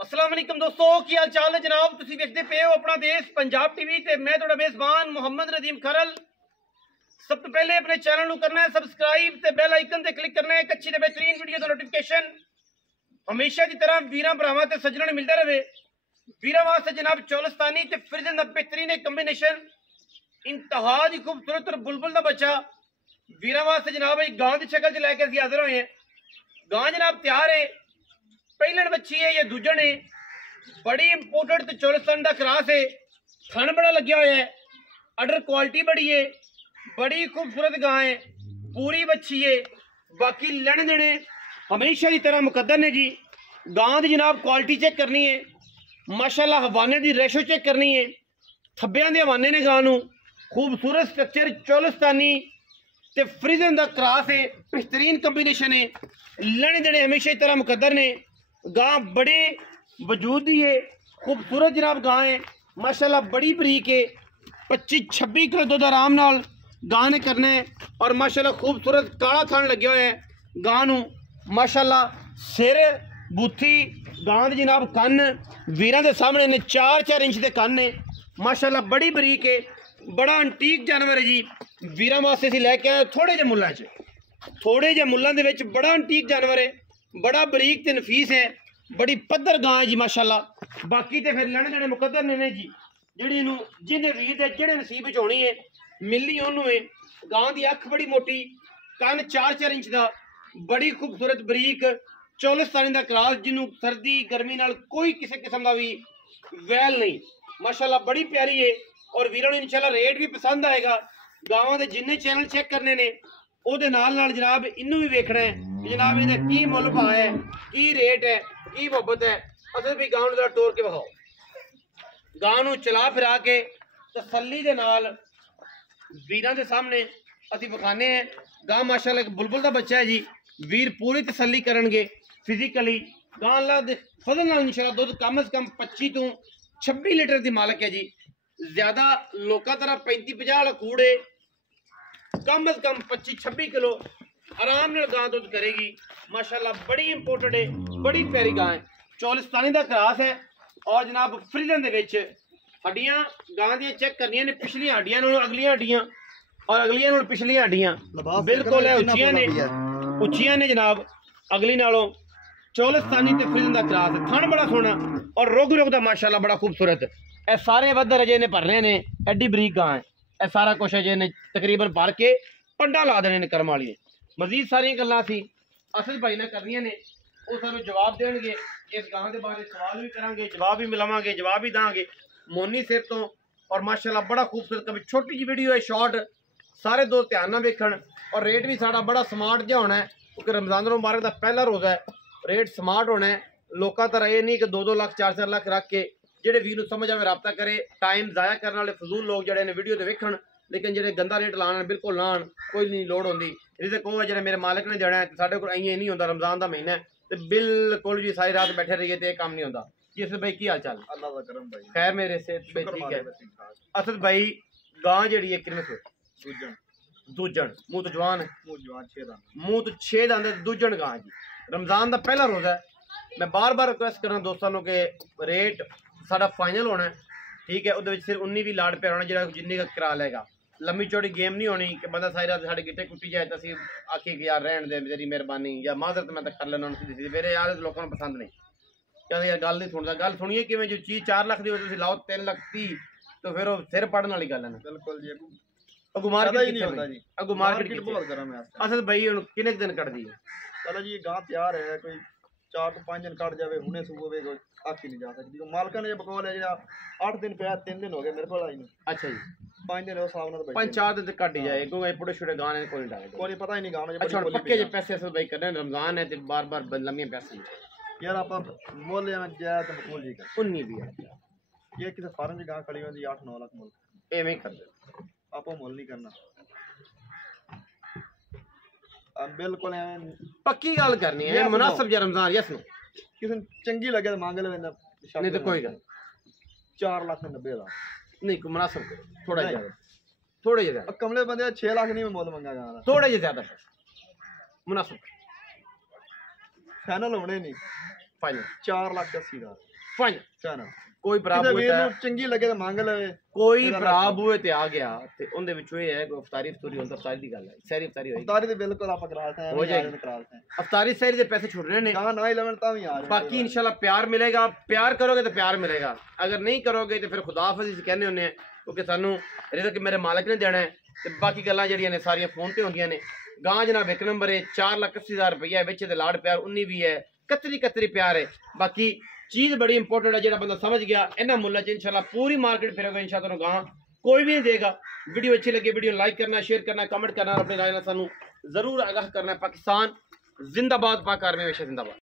अस्सलाम वालेकुम दोस्तों, की हाल चाल है जनाब। तुसी देखते पे हो अपना देश पंजाब टीवी ते मैं तुहाडा मेजबान मोहम्मद नदीम खरल। सब तो पहले अपने चैनल को करना है सबसक्राइब ते बेल आइकन ते क्लिक करना है एक अच्छी ते बेहतरीन वीडियो का नोटिफिकेशन हमेशा की तरह वीरां भरावां ते सज्जनां नूं मिलदा रहे। वीरां वास्ते जनाब चौलस्तानी ते फ्रिजन दा बेहतरीन एक कॉम्बिनेशन इंतहा दी खूबसूरत और बुलबुल दा बच्चा वीरां वास्ते जनाब एक गां दी शक्ल च लैके असीं हाजिर होए हैं। गां जनाब तैयार है, पहलन बच्ची है या दूजन है, बड़ी इंपोर्टेंट तो चौलस्तान का क्रॉस है। थन बड़ा लग्या हुआ है, अडर क्वालिटी बड़ी है, बड़ी खूबसूरत गां है, पूरी बच्ची है। बाकी लैने देने हमेशा की तरह मुकद्दर ने जी। गां की जनाब क्वालिटी चेक करनी है, माशाल्लाह हवाने की रेशो चेक करनी है। थब्बियां दे हवाने ने गां नूं, खूबसूरत स्ट्रक्चर चौलस्तानी ते फ्रिजन का क्रॉस है, बेहतरीन कॉम्बिनेशन है। लैने देने हमेशा की तरह मुकद्दर ने। गां बड़े वजूद दी है, खूबसूरत जनाब गां है, माशाल्लाह बड़ी बरीक है। 25-26 किलो दूध आराम नाल गां ने करना है और माशाल्लाह खूबसूरत काला थन लग्या हुआ है गां नूं। माशाल्लाह सिर बूथी गां दे जनाब कन्न वीरां दे सामने ने 4-4 इंच के कन्न ने, माशाल्लाह बड़ी बरीक है। बड़ा अंटीक जानवर है जी। वीरां वास्ते असीं लैके आए थोड़े जे मुल्लां च, थोड़े जे मुल्लां दे विच बड़ा अंटीक जानवर है, बड़ा बरीक ते नफीस है, बड़ी पद्धर गां है जी माशाल्लाह। बाकी ते फिर लैने देने मुकद्दर ने जी, जिहड़ी नूं जिहदे वीर दे जेहड़े नसीब विच होनी है मिलनी ओनू है। गां दी अख बड़ी मोटी, कन्न 4-4 इंच दा, बड़ी खूबसूरत बरीक चौलस्तानी दा क्रॉस, जिन्हों सर्दी गर्मी नाल कोई किसी किस्म का भी वैल नहीं, माशाल्लाह बड़ी प्यारी है। और वीरों ने इंशाल्लाह रेट भी पसंद आएगा। गावां दे जिन्ने चैनल चेक करने ने ਉਹਦੇ ਨਾਲ जनाब इनू भी वेखना है जनाब इहदा की मुल भाव है, की रेट है, की मुहब्बत है। असल भी गांव नूं टोर के विखाओ, गांव नूं चला फिरा के तसल्ली दे नाल वीरां दे सामने असीं विखाने हैं। गां माशाल्लाह एक बुलबुल दा बच्चा है जी। वीर पूरी तसल्ली करनगे फिजिकली। गां अल्लाह दे फजल नाल इंशाल्लाह दुध कम से कम 25 तो 26 लीटर दी मालक है जी। ज्यादा लोकां तरह 35-50 वाला कूड़ है, कम से कम 25-26 किलो आराम नाल गां दुध करेगी। माशाल्लाह बड़ी इंपोर्टेंट है, बड़ी प्यारी गां है, चौलस्तानी दा क्रॉस है। और जनाब फ्रिजन दे विच हड्डियां गां दी चेक करनियां ने, पिछलियां हड्डियां नालों अगलियां हड्डियां और अगलियां नालों पिछलियां हड्डियां बिल्कुल है उच्चियां ने जनाब अगली नालों। चौलस्तानी ते फ्रिजन दा क्रॉस है, थन बड़ा सोहना और रुग रुग दा माशाल्लाह बड़ा खूबसूरत। ए सारे वधर अजे ने भरने ने, एडी बरीक गां है। ਇਹ सारा कुछ अजे ने तकरीबन भर के पंडा ला देने ने कर्म वाली ने। मजीद सारिया गल्लां सी असद भाई ने करनियां ने, वो सानू जवाब देंगे। इस गां के बारे सवाल भी करांगे, जवाब भी मिलावांगे, जवाब भी देंगे मोनी सिर तो। और माशाल्लाह बड़ा खूबसूरत, कभी छोटी जी वीडियो है शॉर्ट, सारे दोस्त ध्यान ना वेखण। और रेट भी साड़ा बड़ा स्मार्ट जिहा होना है, क्योंकि रमजान मुबारक का पहला रोज़ा है। रेट स्मार्ट होना है, लोगों तरह ये नहीं कि 2-2 लाख 4-4 लाख रख के ਜਿਹੜੇ ਵੀਰ ਨੂੰ ਸਮਝ ਆਵੇ ਰਾਬਤਾ ਕਰੇ। ਟਾਈਮ ਜ਼ਾਇਆ ਕਰਨ ਵਾਲੇ ਫਜ਼ੂਲ ਲੋਕ ਜਿਹੜੇ ਨੇ ਵੀਡੀਓ ਤੇ ਵੇਖਣ, ਲੇਕਿਨ ਜਿਹੜੇ ਗੰਦਾ ਰੇਟ ਲਾਣ ਬਿਲਕੁਲ ਲਾਣ, ਕੋਈ ਨਹੀਂ ਲੋੜ ਹੁੰਦੀ। ਰਿਜ਼ਕ ਉਹ ਜਿਹੜੇ ਮੇਰੇ ਮਾਲਕ ਨੇ ਦੇਣਾ, ਸਾਡੇ ਕੋਲ ਐਂ ਨਹੀਂ ਹੁੰਦਾ। ਰਮਜ਼ਾਨ ਦਾ ਮਹੀਨਾ ਤੇ ਬਿਲਕੁਲ ਵੀ ਸਾਰੀ ਰਾਤ ਬੈਠੇ ਰਹੀਏ ਤੇ ਇਹ ਕੰਮ ਨਹੀਂ ਹੁੰਦਾ। ਜਿਸ ਭਾਈ ਕੀ ਹਾਲ ਚਾਲ? ਅੱਲਾਹ ਦਾ ਕਰਮ ਭਾਈ, ਖੈਰ ਮੇਰੇ ਸਿਹਤ ਬੇ ਠੀਕ ਹੈ। ਅਸਦ ਭਾਈ ਗਾਂ ਜਿਹੜੀ ਹੈ ਕਿੰਨੇ ਸੋ? ਦੂਜਣ ਮੂੰਹ ਤੋਂ ਜਵਾਨ ਹੈ, ਮੂੰਹ ਤੋਂ 6 ਦੰਦ ਦੂਜਣ ਗਾਂ ਜੀ। ਰਮਜ਼ਾਨ ਦਾ ਪਹਿਲਾ ਰੋਜ਼ਾ ਹੈ। मैं बार बार रिक्वेस्ट करना दोस्तों के रेट साडा फाइनल होना है, ठीक है। उहदे विच सिर्फ 19 भी लाड़ प्यार होना, जिहड़ा जिन्नी का करा लेगा। लम्मी चौड़ी गेम नहीं होनी कि बंदा सारी रात साढ़े गिट्टे कुट्टी जाए तो असीं आखिए कि यार रहन दे तेरी मेहरबानी या माजरत मैं तो कर लेना सीधी। मेरे यार लोगों को पसंद नहीं, कहते यार गल नहीं सुनता। गल सुनिए कि जो चीज़ 4 लाख दी हो तुसीं लाओ 3 लाख 30, तो फिर वो सिर पढ़ने वाली गल है ना। बिल्कुल जी, अगू मार्केट नहीं होता जी, अगू मार्केट बहुत गर्म है। असद भाई हुण किन्ने दिन कट दी है? चलो जी गां तैयार है, कोई 4 ਤੋਂ 5 दिन कट जाए हुणे सूबे कोई आखी नहीं जा सकती। मालका ने बकौल है जो 8 दिन पे 3 दिन हो गए मेरे को आई नहीं। अच्छा जी 5 दिन उस हिसाब नाल 5-4 दिन कट ही जाए, क्योंकि पुड़े छुड़े गाने कोई नहीं डाले, कोई पता ही नहीं गाने। अच्छा पक्के जे पैसे असल भाई करने रमजान है ते बार-बार लम्बे पैसे यार आपा मोल जाए तो बकौल जी कर 19 भी है। ये किसी फार्म की गां खड़ी होती 8-9 लाख मोल एवें कर दे, आपो मोल नहीं करना। बिल्कुल पक्की गल करनी है, मुनासिब जा रमजान यस नो किसी चंगी लगे तो मांग ले, नहीं तो कोई गल 4 लाख 90 हज़ार नहीं कोई मुनासिब, थोड़ा ज्यादा, थोड़े ज्यादा। कमले बंदे 6 लाख नहीं मोल मंगा जाना, थोड़े ज्यादा मुनासिब फाइनल होने नहीं। फाइनल 4,80,000 फाइनल ਚਾਨਾ कोई भरा ਇਹਦੇ बुए ਵੀਰ ते ਨੂੰ ਚੰਗੀ ਲੱਗੇ ਤਾਂ ਮੰਗ ਲਵੇ कोई ਇਹਦਾ भरा ਲੱਗ बुए ते आ गया ते उनदे विचों ये है कि अफतारी फतूरी ਹੁੰਦਾ ਅਫਤਾਰੀ ਦੀ ਗੱਲ ਹੈ ਸਹਿਰੀ ਅਫਤਾਰੀ ਹੋਏਗੀ ਅਫਤਾਰੀ ਤੇ ਬਿਲਕੁਲ ਆਪਾਂ ਕਰਾ ਸਕਦੇ ਹੋ ਜਾਏਗੀ। ਕਰਾ ਸਕਦੇ ਅਫਤਾਰੀ ਸਹਿਰੀ ਦੇ ਪੈਸੇ ਛੁੱਟ ਰਹੇ ਨੇ ਹਾਂ ਨਾ 11 ਤਾਂ ਵੀ ਆ ਰਹੇ बाकी इंशाल्लाह प्यार मिलेगा प्यार करोगे तो प्यार मिलेगा अगर नहीं करोगे तो फिर खुदा हाफिज़ कहने होने हैं क्योंकि सानू रिज़्क मेरे मालिक ने देना है ते बाकी गल्लां ਜਿਹੜੀਆਂ ਨੇ ਸਾਰੀਆਂ ਫੋਨ ਤੇ ਹੁੰਦੀਆਂ ਨੇ ਗਾਂ ਜਨਾਬ ਇੱਕ ਨੰਬਰ ਹੈ 4,80,000 ਰੁਪਇਆ ਵਿੱਚ ਤੇ ਲਾੜ ਪਿਆਰ 19 ਵੀ ਹੈ ਕਤਰੀ ਪਿਆਰ ਹੈ ਬਾਕੀ चीज़ बड़ी इंपॉर्टेंट है जो बंदा समझ गया इन्होंने मुल्ला च इंशाल्लाह पूरी मार्केट फिरेगा इंशाल्लाह गां कोई भी नहीं देगा वीडियो अच्छी लगे वीडियो लाइक करना शेयर करना कमेंट करना और अपनी राय सानू जरूर आगाह करना। पाकिस्तान जिंदाबाद, पाक आर्मी हमेशा जिंदाबाद।